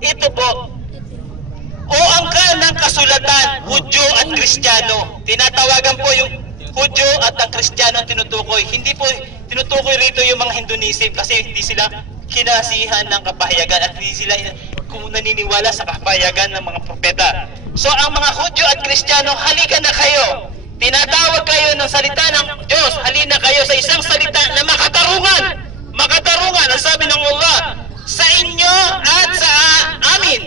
ito po, o angka ng kasulatan, Hudyo at Kristiyano. Tinatawagan po yung Hudyo at ang Kristiyano ang tinutukoy. Hindi po tinutukoy rito yung mga Hindunism kasi hindi sila kinasihan ng kapahayagan at hindi sila kung naniniwala sa kapahayagan ng mga propeta. So ang mga Hudyo at Kristiyano, halika na kayo. Tinatawag kayo ng salita ng Diyos. Halina kayo sa isang salita na makatarungan. Makatarungan, ang sabi ng Allah, sa inyo at sa amin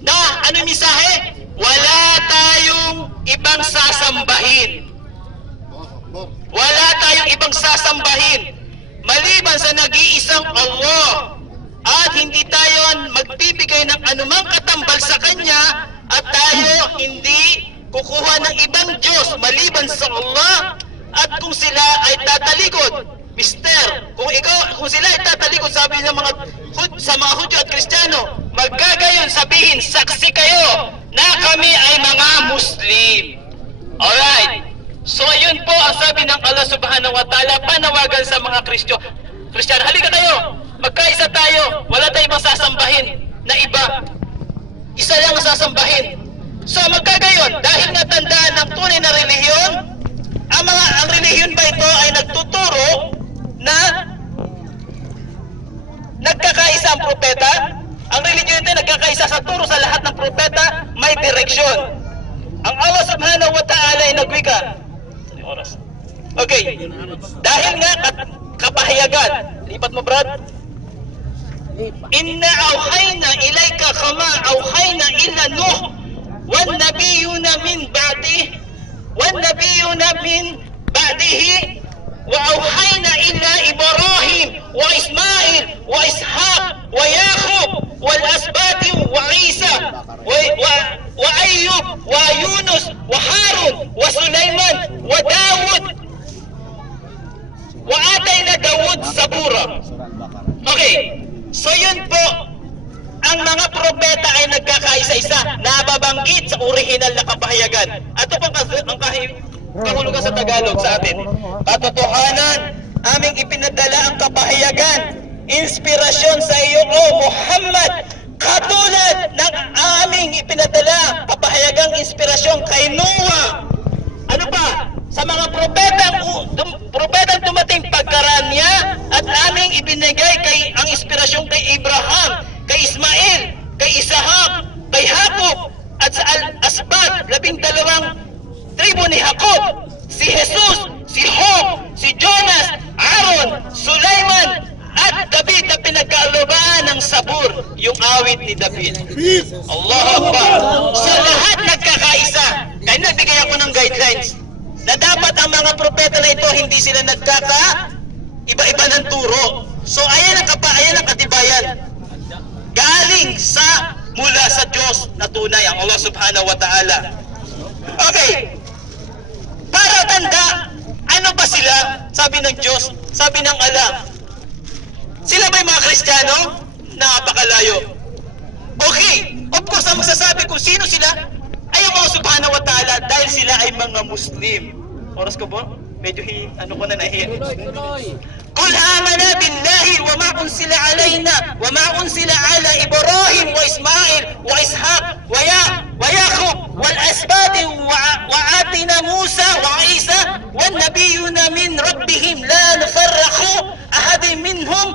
na ano yung misahe? Wala tayong ibang sasambahin. Wala tayong ibang sasambahin maliban sa nag-iisang Allah. At hindi tayo magbibigay ng anumang katambal sa Kanya at tayo hindi kukuha ng ibang Diyos maliban sa Allah at kung sila ay tatalikod Mister, kung ikaw, kung sila ay tatalikod, sabi ng mga sa mga Hudyo at Kristiyano, magkagayon sabihin, saksi kayo na kami ay mga Muslim. Alright. So, yun po ang sabi ng Allah subhanahu wa ta'ala, panawagan sa mga Kristyo. Kristiyano, halika tayo. Magkaisa tayo. Wala tayong ibang sasambahin na iba. Isa lang ang sasambahin. So, magkagayon, dahil nga tandaan ng tunay na relihiyon, ang mga ang relihiyon ba ito ay nagtuturo na nagkakaisa ang propeta? Ang relihiyon ito ay nagkakaisa sa turo sa lahat ng propeta, may direksyon. Ang Allah subhanahu wa ta'ala ay nagwika. Oras? Okay. Dahil nga kat- kapahayagan. Lipat mo, Brad. Inna awhayna ilayka kama awhayna ila Nuh wan nabiyuna min ba'di wan nabiyuna min ba'dihi wa awhayna ila Ibrahim wa Ismail wa Ishaq wa Yaqub wal asbati wa Isa wa, wa, wa Ayyub wa Yunus wa Harun wa Sulaiman wa Dawud wa atayna Dawud sabura Okay. So yun po, ang mga propeta ay nagkakaisa-isa, nababanggit sa original na kapahayagan. At ito kas- ang kahulugan sa Tagalog sa atin. Katotohanan, aming ipinadala ang kapahayagan, inspirasyon sa iyo, O Muhammad, katulad ng aming ipinadala kapahayagang inspirasyon kay Noah. Ano pa? Sa mga propetang dum, propetang dumating pagkaraan niya at aming ibinigay kay ang inspirasyon kay Abraham, kay Ismail, kay Isahak, kay Jacob at sa Al-Asbad, labing dalawang tribo ni Jacob, si Jesus, si Job, si Jonas, Aaron, Sulaiman, at David na pinagkaalobaan ng sabur, yung awit ni David. Allahu Akbar. So lahat nagkakaisa. Kaya nagbigay ako ng guidelines na dapat ang mga propeta na ito hindi sila nagkaka iba-iba ng turo. So ayan ang kapa, ayan ang katibayan. Galing sa mula sa Diyos na tunay ang Allah Subhanahu wa Ta'ala. Okay. Para tanda, ano ba sila? Sabi ng Diyos, sabi ng Allah. Sila ba yung mga Kristiyano? Napakalayo. Okay, of course, ang magsasabi kung sino sila ay ang Allah subhanahu wa ta'ala dahil sila ay mga Muslim. Oras ko po? Medyo hi, ano ko na nahiya. قل آمنا بالله وما أنزل علينا وما أنزل على إبراهيم وإسماعيل وإسحاق ويا ويعقوب والأسباط وع- وآتنا موسى وعيسى والنبيون من ربهم لا نفرق أحد منهم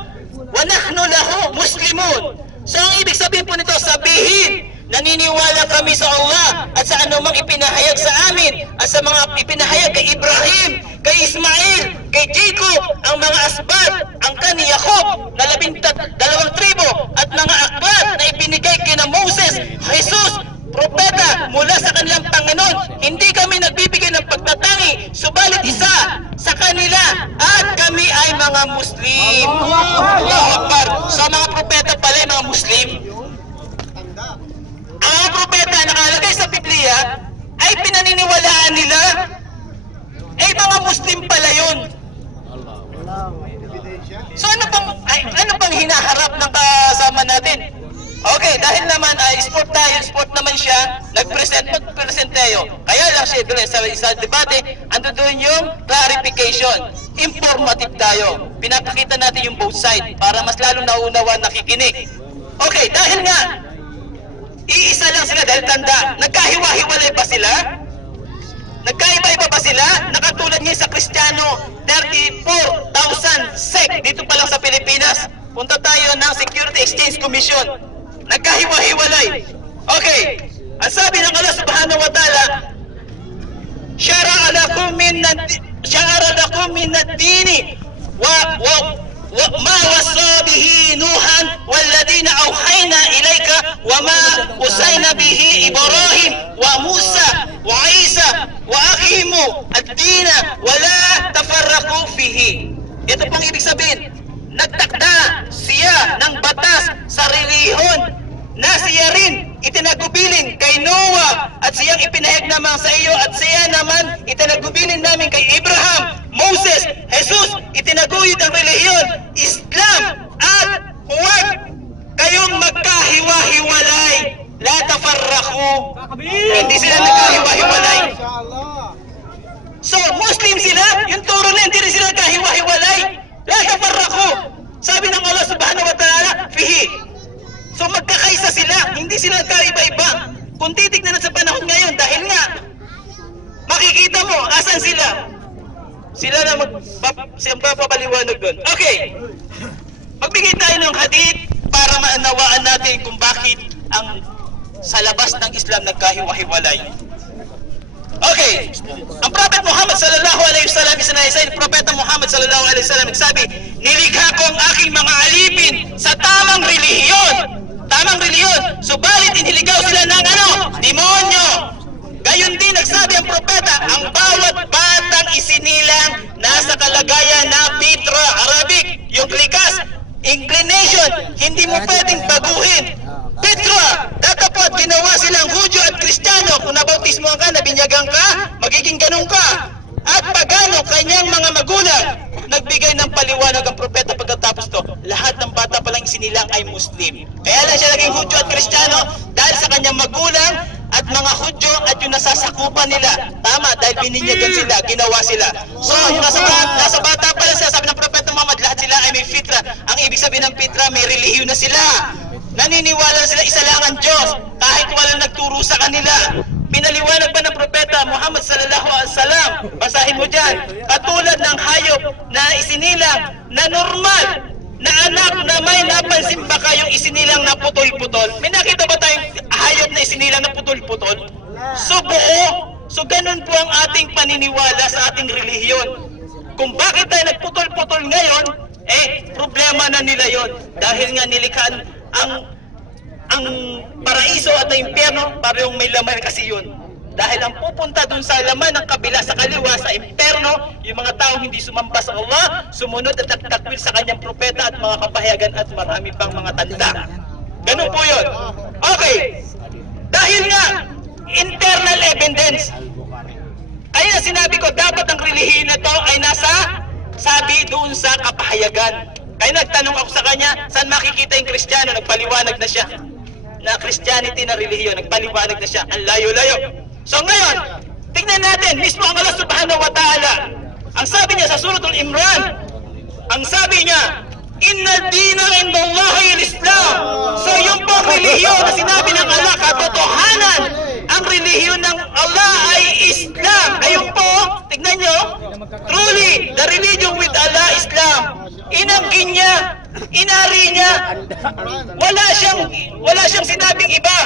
ونحن له مسلمون So ang ibig sabihin po nito, sabihin, naniniwala kami sa Allah at sa anumang ipinahayag sa amin at sa mga ipinahayag kay Ibrahim, kay Ismail, kay Jacob, ang mga asbat, ang kani Jacob na labing dalawang tribo at mga akbat na ibinigay kina Moses, Jesus, propeta mula sa kanilang Panginoon. Hindi kami nagbibigay ng pagtatangi, subalit isa sa kanila at kami ay mga Muslim. Allahu Akbar. Sa mga propeta pala ay mga Muslim. Ang propeta na nakalagay sa Biblia ay pinaniniwalaan nila ay mga Muslim pala yun. So ano pang ay, ano pang hinaharap ng kasama natin? Okay, dahil naman ay sport tayo, sport naman siya, nag-present, mag-present tayo. Kaya lang syempre sa isa debate, ando doon yung clarification. Informative tayo. Pinapakita natin yung both side para mas lalong nauunawa nakikinig. Okay, dahil nga, iisa lang sila dahil tanda. Nagkahiwa-hiwalay ba sila? Nagkaiba-iba ba sila? Nakatulad niya sa Kristiyano, 34,000 sect dito pa lang sa Pilipinas. Punta tayo ng Security Exchange Commission. Nagkahiwa-hiwalay. Okay. Ang sabi ng Allah subhanahu wa ta'ala, Syara alakum min syara lakum min ad-dini wa wa و... وما وصى به نوحا والذين أوحينا إليك وما وصينا به إبراهيم وموسى وعيسى وأقيموا الدين ولا تفرقوا فيه Ito pong ibig sabihin, nagtakda siya ng batas sa relihon na siya rin itinagubilin kay Noah at siyang ipinahig naman sa iyo at siya naman itinagubilin namin kay Abraham, Moses, Jesus, itinaguyod ang relihiyon, Islam at huwag kayong magkahiwa-hiwalay. La tafarraku. Hindi sila nagkahiwa-hiwalay. So, Muslim sila, yung turo na hindi rin sila nagkahiwa-hiwalay. La tafarraku. Sabi ng Allah subhanahu wa ta'ala, fihi, So magkakaisa sila, hindi sila nagkaiba-iba. Kung titignan sa panahon ngayon, dahil nga, makikita mo, asan sila? Sila na mag, pap, siyang papapaliwanag doon. Okay, magbigay tayo ng hadith para maunawaan natin kung bakit ang sa labas ng Islam nagkahiwa-hiwalay. Okay, ang Prophet Muhammad sallallahu alaihi wasallam isinaysay, ang Propeta Muhammad sallallahu alaihi wasallam nagsabi, nilikha ko ang aking mga alipin sa tamang relihiyon. Tamang relihiyon. Subalit iniligaw sila ng ano? Demonyo. Gayon din nagsabi ang propeta, ang bawat batang isinilang nasa kalagayan na fitra, Arabic, yung likas, inclination, hindi mo pwedeng baguhin. Petra, datapot ginawa silang Hudyo at Kristiyano. Kung nabautismo ka, nabinyagan ka, magiging ganun ka. At pagano kanyang mga magulang, nagbigay ng paliwanag ang propeta pagkatapos to, lahat ng bata palang isinilang ay Muslim. Kaya lang siya naging Hudyo at Kristiyano dahil sa kanyang magulang at mga Hudyo at yung nasasakupan nila. Tama, dahil bininyagan sila, ginawa sila. So, nasa, nasa bata pa lang sila, sabi ng sila ay may fitra. Ang ibig sabihin ng fitra, may relihiyon na sila. Naniniwala sila isa lang ang Diyos kahit walang nagturo sa kanila. Pinaliwanag ba ng propeta Muhammad sallallahu alaihi wasallam? Basahin mo diyan. Katulad ng hayop na isinilang na normal na anak na may napansin ba kayong isinilang na putol-putol? May nakita ba tayong hayop na isinilang na putol-putol? So buo. So ganun po ang ating paniniwala sa ating relihiyon. Kung bakit tayo nagputol-putol ngayon, eh, problema na nila yon Dahil nga nilikhaan ang ang paraiso at ang impyerno, parehong may laman kasi yun. Dahil ang pupunta dun sa laman ng kabila sa kaliwa sa impyerno, yung mga taong hindi sumamba sa Allah, sumunod at nagtakwil sa kanyang propeta at mga kapahayagan at marami pang mga tanda. Ganun po yun. Okay. Dahil nga, internal evidence, kaya sinabi ko, dapat ang relihiyon na to ay nasa sabi doon sa kapahayagan. Kaya nagtanong ako sa kanya, saan makikita yung Kristiyano? Nagpaliwanag na siya. Na Christianity na relihiyon, nagpaliwanag na siya. Ang layo-layo. So ngayon, tingnan natin, mismo ang Allah subhanahu wa ta'ala. Ang sabi niya sa Suratul Imran, ang sabi niya, Inna dina indallahi al-Islam. So yung pong relihiyon na sinabi ng Allah, katotohanan, ang relihiyon ng Allah ay Islam. Ayun po, tignan nyo, truly, the religion with Allah, Islam. Inangkin niya, inari niya, wala siyang, wala siyang sinabing iba.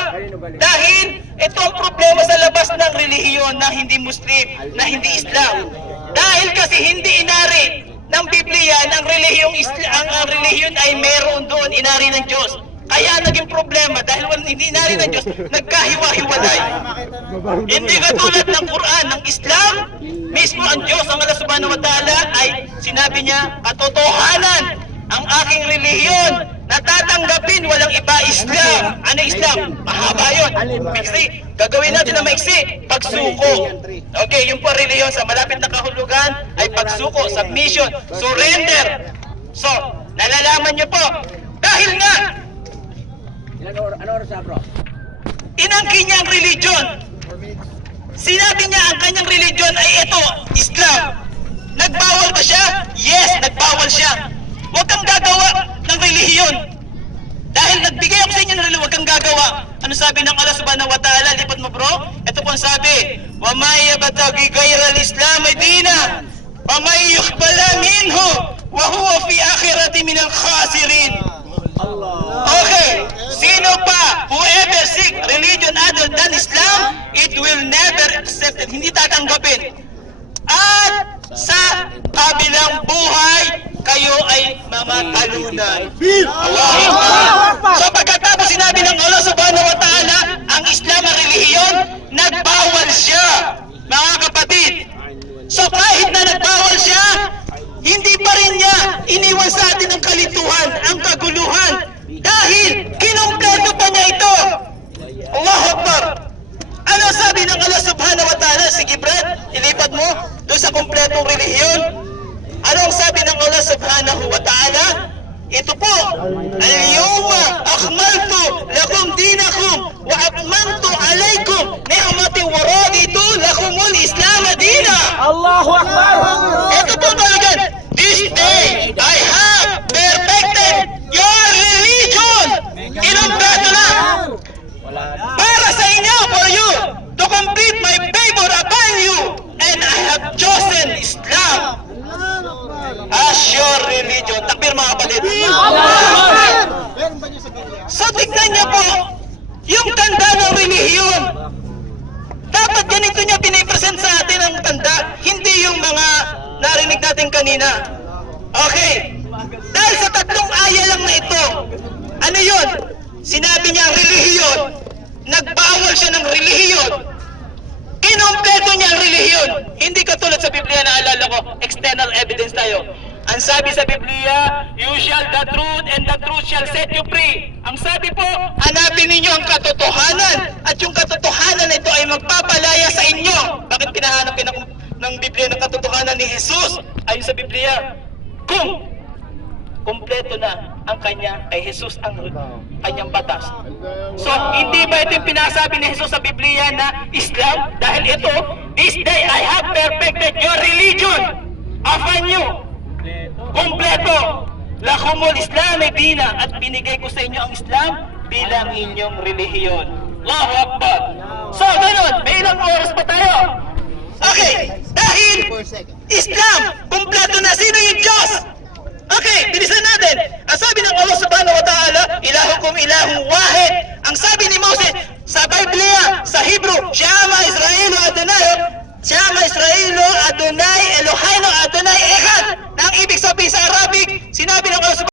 Dahil ito ang problema sa labas ng relihiyon na hindi Muslim, na hindi Islam. Dahil kasi hindi inari ng Biblia ng relihiyong ang, ang relihiyon ay meron doon inari ng Diyos. Kaya naging problema dahil wala hindi inari ng Diyos, nagkahiwa-hiwalay. Hindi katulad ng Quran, ng Islam, mismo ang Diyos, ang Allah subhanahu wa ta'ala ay sinabi niya, katotohanan, ang aking relihiyon, natatanggapin walang iba Islam. Ano Islam? Mahaba yun. Maiksi. Gagawin natin na maiksi. Pagsuko. Okay, yung po relihiyon sa malapit na kahulugan ay pagsuko, submission, surrender. So, nalalaman niyo po, dahil nga, Ilan or, ano oras na bro? inangkin niya ang religion. Sinabi niya ang kanyang religion ay ito, Islam. Nagbawal ba siya? Yes, nagbawal siya. Huwag kang gagawa ng relihiyon. Dahil dahil nagbigay ako sa inyo ng relihiyon, huwag kang gagawa. Ano sabi ng Allah subhanahu wa ta'ala? Lipat mo bro. Ito po ang sabi, وَمَا يَبَتَغِ غَيْرَ الْإِسْلَامِ دِينًا وَمَنْ يُقْبَلَ مِنْهُ وَهُوَ فِي آخِرَةِ مِنَ الْخَاسِرِينَ religion other than Islam, it will never accept it. Hindi tatanggapin. At sa kabilang buhay, kayo ay mga talunan. Allahu Akbar. So pagkatapos sinabi ng Allah subhanahu wa ta'ala, ang Islam ang relihiyon, nagbawal siya. Mga kapatid, So kahit na nagbawal siya, hindi pa rin niya iniwan sa atin ang kalituhan, ang kaguluhan. Dahil kinumpleto pa niya ito. Allahu Akbar. Ano sabi ng Allah subhanahu wa ta'ala? Sige Brad, ilipat mo doon sa kumpletong relihiyon. Ano ang sabi ng Allah subhanahu wa ta'ala? Ito po, Al-yawma akmaltu lakum dinakum wa atmamtu alaykum ni'mati wa raditu lakumul Islam dina. Allahu Akbar! Ito po balikan. This day I have perfected your religion. Inumpleto na. Para sa inyo, for you, to complete my favor upon you. And I have chosen Islam as your religion. Takbir mga kapatid. So tignan niyo po, yung tanda ng relihiyon. Dapat ganito niya pinipresent sa atin ang tanda, hindi yung mga narinig natin kanina. Okay. Dahil sa tatlong aya lang na ito, ano yun? Sinabi niya relihiyon, nagbawal siya ng relihiyon, kinumpleto niya ang relihiyon. Hindi katulad sa Biblia na alala ko, external evidence tayo. Ang sabi sa Biblia, you shall the truth and the truth shall set you free. Ang sabi po, hanapin ninyo ang katotohanan at yung katotohanan na ito ay magpapalaya sa inyo. Bakit pinahanap ng, ng Biblia ng katotohanan ni Jesus? Ayon sa Biblia, kung kumpleto na ang kanya ay Jesus ang kanyang batas. So, hindi ba ito yung pinasabi ni Jesus sa Biblia na Islam? Dahil ito, this day I have perfected your religion upon you. Kompleto. Lakumul Islam ay dina at binigay ko sa inyo ang Islam bilang inyong relihiyon. Allahu Akbar. So, ganun. May ilang oras pa tayo. Okay. Dahil Islam, lakum ilahu wahid. Ang sabi ni Moses sa Biblia, sa Hebrew, Shama Israelo Adonai, Shama Israelo Adonai, Eloheinu Adonai Echad. Ang ibig sabihin sa Arabic, sinabi ng Allah